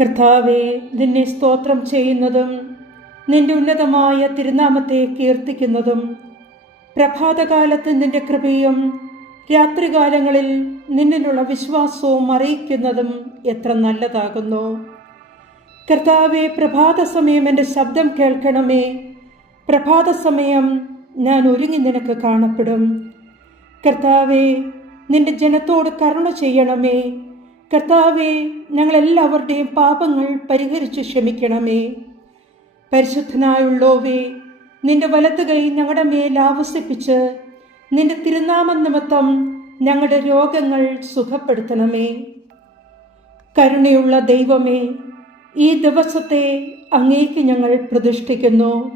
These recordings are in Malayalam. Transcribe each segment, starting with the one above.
കർത്താവെ നിന്നെ സ്തോത്രം ചെയ്യുന്നതും നിന്റെ ഉന്നതമായ തിരുനാമത്തെ കീർത്തിക്കുന്നതും പ്രഭാതകാലത്ത് നിന്റെ കൃപയും രാത്രികാലങ്ങളിൽ നിന്നിലുള്ള വിശ്വാസവും അറിയിക്കുന്നതും എത്ര നല്ലതാകുന്നു. കർത്താവെ പ്രഭാത സമയം എന്റെ ശബ്ദം കേൾക്കണമേ. പ്രഭാത സമയം ഞാൻ ഒരുങ്ങി നിനക്ക് കാണപ്പെടും. കർത്താവെ നിന്റെ ജനത്തോട് കരുണ ചെയ്യണമേ. കർത്താവെ ഞങ്ങളെല്ലാവരുടെയും പാപങ്ങൾ പരിഹരിച്ച് ക്ഷമിക്കണമേ. പരിശുദ്ധനായുള്ളോവേ നിന്റെ വലത്ത് കൈ ഞങ്ങളുടെ മേൽ ആവസിപ്പിച്ച് നിന്റെ തിരുനാമ നിമിത്തം ഞങ്ങളുടെ രോഗങ്ങൾ സുഖപ്പെടുത്തണമേ. കരുണയുള്ള ദൈവമേ ഈ ദിവസത്തെ അങ്ങേക്ക് ഞങ്ങൾ പ്രതിഷ്ഠിക്കുന്നു.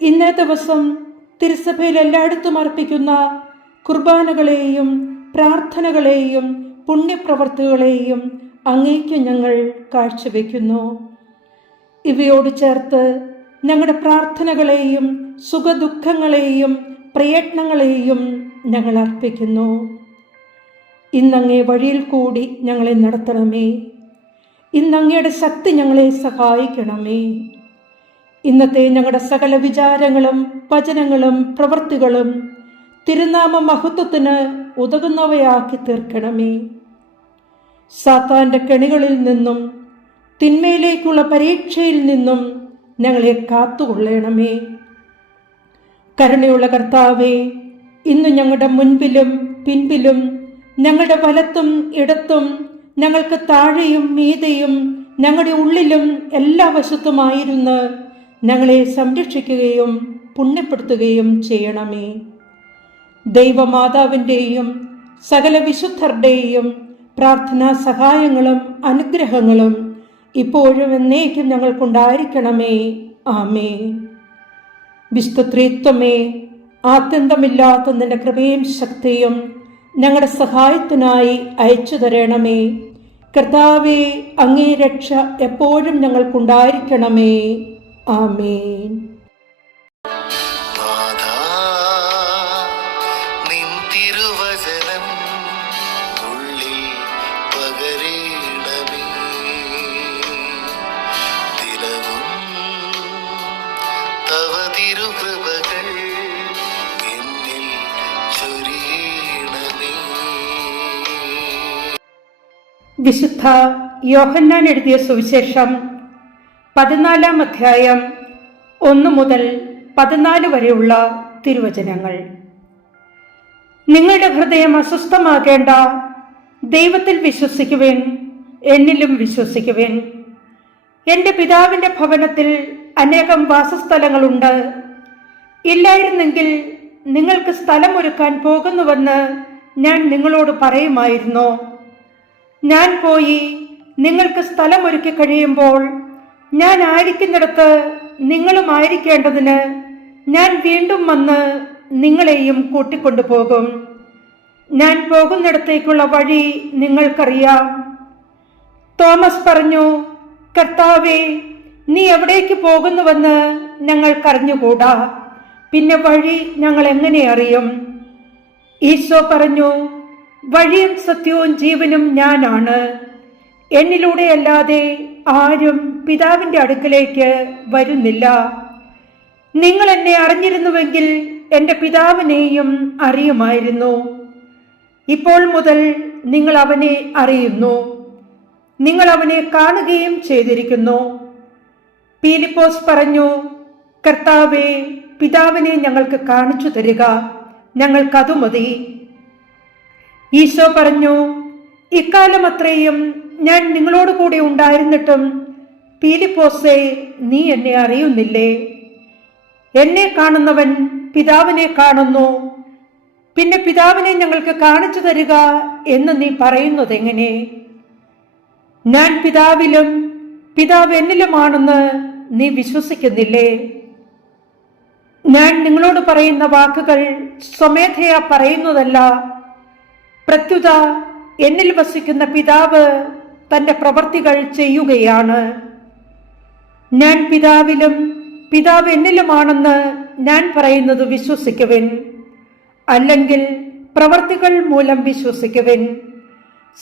ഇന്നേ ദിവസം തിരുസഭയിൽ എല്ലായിടത്തും അർപ്പിക്കുന്ന കുർബാനകളെയും പ്രാർത്ഥനകളെയും പുണ്യപ്രവർത്തികളെയും അങ്ങേക്ക് ഞങ്ങൾ കാഴ്ചവെക്കുന്നു. ഇവയോട് ചേർത്ത് ഞങ്ങളുടെ പ്രാർത്ഥനകളെയും സുഖദുഃഖങ്ങളെയും പ്രയത്നങ്ങളെയും ഞങ്ങൾ അർപ്പിക്കുന്നു. ഇന്നങ്ങേ വഴിയിൽ കൂടി ഞങ്ങളെ നടത്തണമേ. ഇന്നങ്ങയുടെ ശക്തി ഞങ്ങളെ സഹായിക്കണമേ. ഇന്നത്തെ ഞങ്ങളുടെ സകല വിചാരങ്ങളും വചനങ്ങളും പ്രവൃത്തികളും തിരുനാമ മഹത്വത്തിന് ഉതകുന്നവയാക്കി തീർക്കണമേ. സാത്താന്റെ കെണികളിൽ നിന്നും തിന്മയിലേക്കുള്ള പരീക്ഷയിൽ നിന്നും ഞങ്ങളെ കാത്തുകൊള്ളണമേ. കരുണയുള്ള കർത്താവേ ഇന്ന് ഞങ്ങളുടെ മുൻപിലും പിൻപിലും ഞങ്ങളുടെ വലത്തും ഇടത്തും ഞങ്ങൾക്ക് താഴെയും മീതയും ഞങ്ങളുടെ ഉള്ളിലും എല്ലാ വശത്തുമായിരുന്ന് ഞങ്ങളെ സംരക്ഷിക്കുകയും പുണ്യപ്പെടുത്തുകയും ചെയ്യണമേ. ദൈവമാതാവിന്റെയും സകല വിശുദ്ധരുടെയും പ്രാർത്ഥനാ സഹായങ്ങളും അനുഗ്രഹങ്ങളും ഇപ്പോഴും എന്നേക്കും ഞങ്ങൾക്കുണ്ടായിരിക്കണമേ. ആമേ വിശുദ്ധത്രിത്വമേ ആത്യന്തമില്ലാത്ത നിന്റെ കൃപയും ശക്തിയും ഞങ്ങളുടെ സഹായത്തിനായി അയച്ചു തരണമേ. കർത്താവെ അങ്ങേ രക്ഷ എപ്പോഴും ഞങ്ങൾക്കുണ്ടായിരിക്കണമേ. ആമേൻ. വിശുദ്ധ യോഹന്നാൻ എഴുതിയ സുവിശേഷം പതിനാലാം അധ്യായം ഒന്ന് മുതൽ പതിനാല് വരെയുള്ള തിരുവചനങ്ങൾ. നിങ്ങളുടെ ഹൃദയം അസ്വസ്ഥമാകേണ്ട ദൈവത്തിൽ വിശ്വസിക്കുവേൻ എന്നിലും വിശ്വസിക്കുവേൻ. എന്റെ പിതാവിന്റെ ഭവനത്തിൽ അനേകം വാസസ്ഥലങ്ങളുണ്ട്. ഇല്ലായിരുന്നെങ്കിൽ നിങ്ങൾക്ക് സ്ഥലമൊരുക്കാൻ പോകുന്നുവെന്ന് ഞാൻ നിങ്ങളോട് പറയുമായിരുന്നു. ഞാൻ പോയി നിങ്ങൾക്ക് സ്ഥലമൊരുക്കി കഴിയുമ്പോൾ ഞാൻ ആയിരിക്കുന്നിടത്ത് നിങ്ങളും ആയിരിക്കേണ്ടതിന് ഞാൻ വീണ്ടും വന്ന് നിങ്ങളെയും കൂട്ടിക്കൊണ്ടുപോകും. ഞാൻ പോകുന്നിടത്തേക്കുള്ള വഴി നിങ്ങൾക്കറിയാം. തോമസ് പറഞ്ഞു കർത്താവേ നീ എവിടേക്ക് പോകുന്നുവെന്ന് ഞങ്ങൾക്കറിഞ്ഞുകൂടാ. പിന്നെ വഴി ഞങ്ങൾ എങ്ങനെ അറിയും? ഈശോ പറഞ്ഞു വഴിയും സത്യവും ജീവനും ഞാനാണ്. എന്നിലൂടെ അല്ലാതെ ആരും പിതാവിന്റെ അടുക്കലേക്ക് വരുന്നില്ല. നിങ്ങൾ എന്നെ അറിഞ്ഞിരുന്നുവെങ്കിൽ എന്റെ പിതാവിനെയും അറിയുമായിരുന്നു. ഇപ്പോൾ മുതൽ നിങ്ങൾ അവനെ അറിയുന്നു. നിങ്ങൾ അവനെ കാണുകയും ചെയ്തിരിക്കുന്നു. പീലിപ്പോസ് പറഞ്ഞു കർത്താവെ പിതാവിനെ ഞങ്ങൾക്ക് കാണിച്ചു തരിക. ഞങ്ങൾക്കതു മതി. ഈശോ പറഞ്ഞു ഇക്കാലം അത്രയും ഞാൻ നിങ്ങളോട് കൂടി ഉണ്ടായിരുന്നിട്ടും പീലിപ്പോസെ നീ എന്നെ അറിയുന്നില്ലേ? എന്നെ കാണുന്നവൻ പിതാവിനെ കാണുന്നു. പിന്നെ പിതാവിനെ ഞങ്ങൾക്ക് കാണിച്ചു തരിക എന്ന് നീ പറയുന്നത് എങ്ങനെ ഞാൻ പിതാവിലും പിതാവ് എന്നിലുമാണെന്ന് നീ വിശ്വസിക്കുന്നില്ലേ? ഞാൻ നിങ്ങളോട് പറയുന്ന വാക്കുകൾ സ്വമേധയാ പറയുന്നതല്ല പ്രത്യുത എന്നിൽ വസിക്കുന്ന പിതാവ് തന്റെ പ്രവർത്തികൾ ചെയ്യുകയാണ്. ഞാൻ പിതാവിലും പിതാവ് എന്നിലുമാണെന്ന് ഞാൻ പറയുന്നത് വിശ്വസിക്കുവിൻ. അല്ലെങ്കിൽ പ്രവർത്തികൾ മൂലം വിശ്വസിക്കുവിൻ.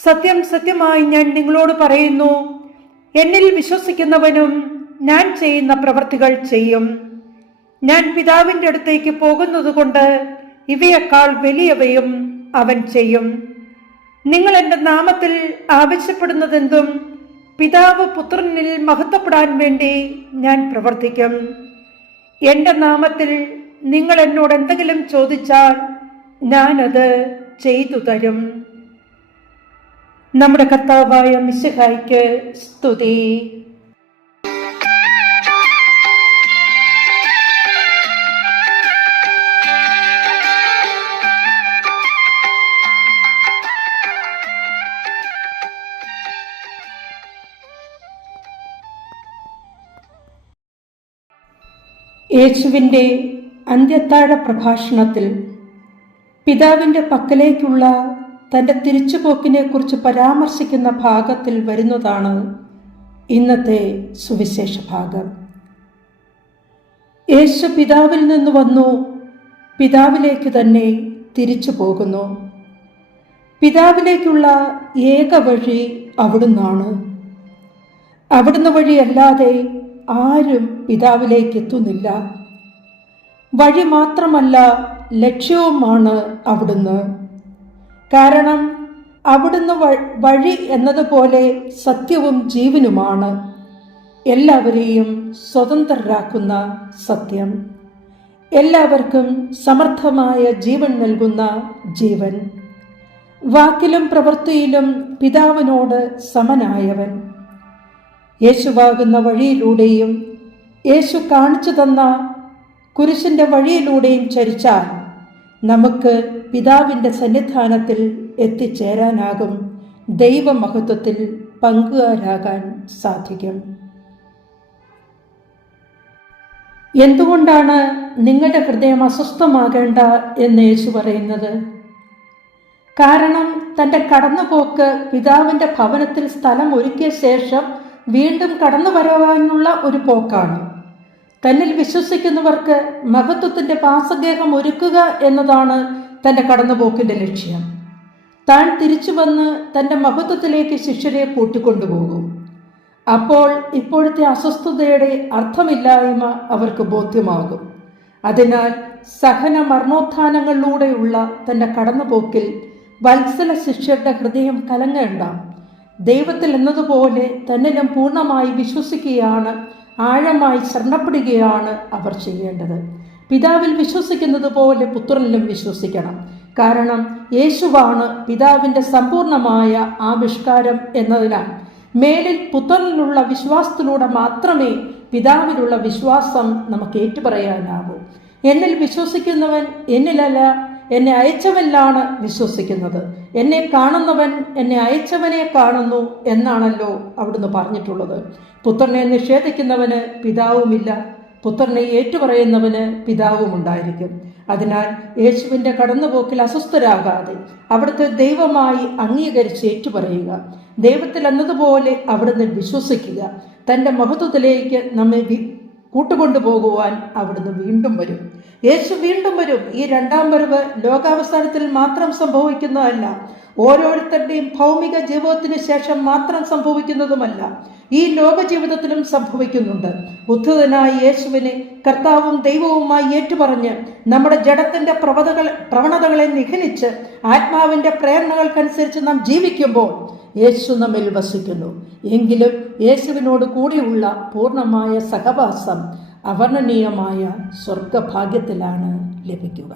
സത്യം സത്യമായി ഞാൻ നിങ്ങളോട് പറയുന്നു എന്നിൽ വിശ്വസിക്കുന്നവനും ഞാൻ ചെയ്യുന്ന പ്രവർത്തികൾ ചെയ്യും. ഞാൻ പിതാവിന്റെ അടുത്തേക്ക് പോകുന്നത് കൊണ്ട് ഇവയേക്കാൾ വലിയവയും അവൻ ചെയ്യും. നിങ്ങൾ എന്റെ നാമത്തിൽ ആവശ്യപ്പെടുന്നതെന്തും പിതാവ് പുത്രനിൽ മഹത്വപ്പെടാൻ വേണ്ടി ഞാൻ പ്രവർത്തിക്കും. എന്റെ നാമത്തിൽ നിങ്ങൾ എന്നോട് എന്തെങ്കിലും ചോദിച്ചാൽ ഞാനത് ചെയ്തു തരും. നമ്മുടെ കർത്താവായ മിശിഹായ്ക്ക് സ്തുതി. യേശുവിന്റെ അന്ത്യത്താഴ പ്രഭാഷണത്തിൽ പിതാവിന്റെ പക്കലേക്കുള്ള തന്റെ തിരിച്ചുപോക്കിനെക്കുറിച്ച് പരാമർശിക്കുന്ന ഭാഗത്തിൽ വരുന്നതാണ് ഇന്നത്തെ സുവിശേഷ ഭാഗം. യേശു പിതാവിൽ നിന്ന് വന്നു പിതാവിലേക്ക് തന്നെ തിരിച്ചു പോകുന്നു പിതാവിലേക്കുള്ള ഏക വഴി അവിടുന്നാണ്. അവിടുന്ന് വഴിയല്ലാതെ ആരും പിതാവിലേക്ക് എത്തുന്നില്ല വഴി മാത്രമല്ല ലക്ഷ്യവുമാണ് അവിടുന്ന്. കാരണം അവിടുന്ന് വഴി എന്നതുപോലെ സത്യവും ജീവനുമാണ്. എല്ലാവരെയും സ്വതന്ത്രരാക്കുന്ന സത്യം. എല്ലാവർക്കും സമർത്ഥമായ ജീവൻ നൽകുന്ന ജീവൻ. വാക്കിലും പ്രവൃത്തിയിലും പിതാവിനോട് സമനായവൻ. യേശുവാകുന്ന വഴിയിലൂടെയും യേശു കാണിച്ചു തന്ന കുരിശിന്റെ വഴിയിലൂടെയും ചരിച്ചാൽ നമുക്ക് പിതാവിന്റെ സന്നിധാനത്തിൽ എത്തിച്ചേരാനാകും. ദൈവമഹത്വത്തിൽ പങ്കുകാരാകാൻ സാധിക്കും. എന്തുകൊണ്ടാണ് നിങ്ങളുടെ ഹൃദയം അസ്വസ്ഥമാകേണ്ട എന്ന് യേശു പറയുന്നത്? കാരണം തന്റെ കടന്നുപോക്ക് പിതാവിന്റെ ഭവനത്തിൽ സ്ഥലം ഒരുക്കിയ ശേഷം വീണ്ടും കടന്നു വരാനുള്ള ഒരു പോക്കാണ്. തന്നിൽ വിശ്വസിക്കുന്നവർക്ക് മഹത്വത്തിന്റെ പാസഗേഹം ഒരുക്കുക എന്നതാണ് തന്റെ കടന്നുപോക്കിന്റെ ലക്ഷ്യം. താൻ തിരിച്ചു വന്ന് തന്റെ മഹത്വത്തിലേക്ക് ശിഷ്യരെ കൂട്ടിക്കൊണ്ടുപോകും. അപ്പോൾ ഇപ്പോഴത്തെ അസ്വസ്ഥതയുടെ അർത്ഥമില്ലായ്മ അവർക്ക് ബോധ്യമാകും. അതിനാൽ സഹന മരണോത്ഥാനങ്ങളിലൂടെയുള്ള തന്റെ കടന്നുപോക്കിൽ വത്സല ശിഷ്യരുടെ ഹൃദയം കലങ്ങേണ്ട. ദൈവത്തിൽ എന്നതുപോലെ തന്നെ ഞാൻ പൂർണമായി വിശ്വസിക്കുകയാണ് ആഴമായി ശരണപ്പെടുകയാണ് അവർ ചെയ്യേണ്ടത്. പിതാവിൽ വിശ്വസിക്കുന്നത് പോലെ പുത്രനിലും വിശ്വസിക്കണം. കാരണം യേശുവാണ് പിതാവിന്റെ സമ്പൂർണമായ ആവിഷ്കാരം എന്നതിനാൽ മേലിൽ പുത്രനിലുള്ള വിശ്വാസത്തിലൂടെ മാത്രമേ പിതാവിലുള്ള വിശ്വാസം നമുക്ക് ഏറ്റുപറയാനാവൂ എന്നിൽ വിശ്വസിക്കുന്നവൻ എന്നിലല്ല എന്നെ അയച്ചവനിലാണ് വിശ്വസിക്കുന്നത്. എന്നെ കാണുന്നവൻ എന്നെ അയച്ചവനെ കാണുന്നു എന്നാണല്ലോ അവിടുന്ന് പറഞ്ഞിട്ടുള്ളത്. പുത്രനെ നിഷേധിക്കുന്നവന് പിതാവുമില്ല. പുത്രനെ ഏറ്റുപറയുന്നവന് പിതാവും ഉണ്ടായിരിക്കും അതിനാൽ യേശുവിന്റെ കടന്നുപോക്കിൽ അസ്വസ്ഥരാകാതെ അവിടുത്തെ ദൈവമായി അംഗീകരിച്ച് ഏറ്റുപറയുക. ദൈവത്തിൽ എന്നതുപോലെ അവിടുന്ന് വിശ്വസിക്കുക. തന്റെ മഹത്വത്തിലേക്ക് നമ്മെ കൂട്ടുകൊണ്ടുപോകുവാൻ അവിടുന്ന് വീണ്ടും വരും. യേശു വീണ്ടും വരും. ഈ രണ്ടാം വരവ് ലോകാവസാനത്തിൽ മാത്രം സംഭവിക്കുന്നതല്ല. ഓരോരുത്തരുടെയും ഭൗമിക ജീവിതത്തിന് ശേഷം മാത്രം സംഭവിക്കുന്നതുമല്ല. ഈ ലോക ജീവിതത്തിലും സംഭവിക്കുന്നുണ്ട്. ഉദ്ധതനായ യേശുവിനെ കർത്താവും ദൈവവുമായി ഏറ്റുപറഞ്ഞ് നമ്മുടെ ജഡത്തിന്റെ പ്രവതകൾ പ്രവണതകളെ നിഘനിച്ച് ആത്മാവിന്റെ പ്രേരണകൾക്കനുസരിച്ച് നാം ജീവിക്കുമ്പോൾ യേശു നമ്മിൽ വസിക്കുന്നു. എങ്കിലും യേശുവിനോട് കൂടിയുള്ള പൂർണമായ സഹവാസം അവർണനീയമായ സ്വർഗഭാഗ്യത്തിലാണ് ലഭിക്കുക.